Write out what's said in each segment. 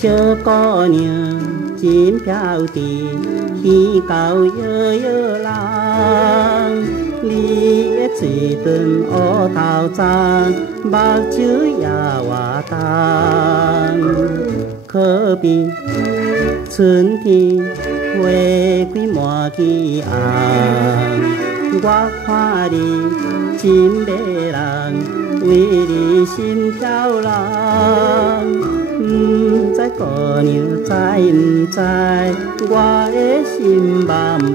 小姑娘真飘滴，耳高摇摇人。你的嘴唇乌头棕，目睭也活重。可比春天花开满枝红，我看你真迷人，为你心跳人。不知姑娘知唔知，我的心茫茫。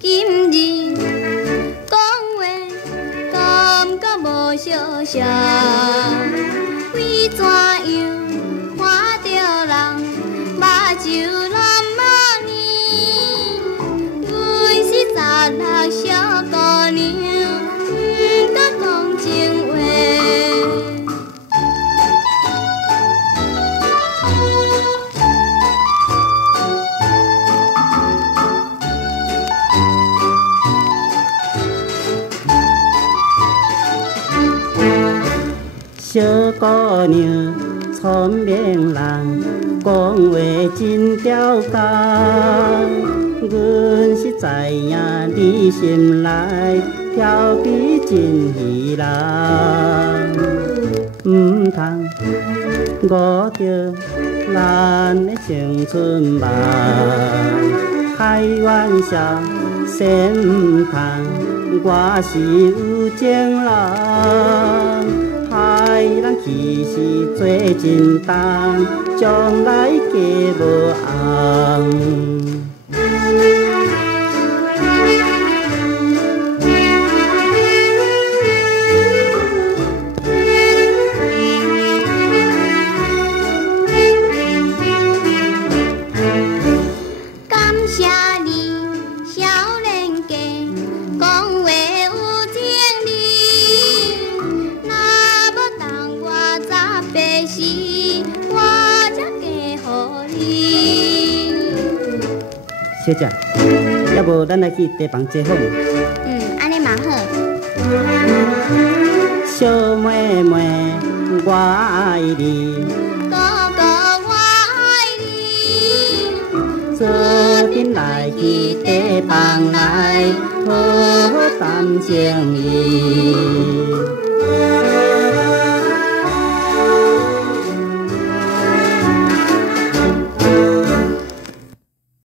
今日讲话感觉无相像，为怎样看着人目睭蓝茫呢？阮是16小姑娘，不敢讲情话。小姑娘聪明人，讲话真刁工。阮是知影你心内调皮真稀人，唔通误着咱的青春梦。开玩笑，先唔通，我是有情人。害人其实做真重，将来嫁无红。感谢你，少年家，讲话有情理。白时，我才嫁予你。小姐，要不咱来去茶房坐访？安尼嘛好。小妹妹，我爱你。哥哥，我爱你。做阵来去茶房来，好好谈情意。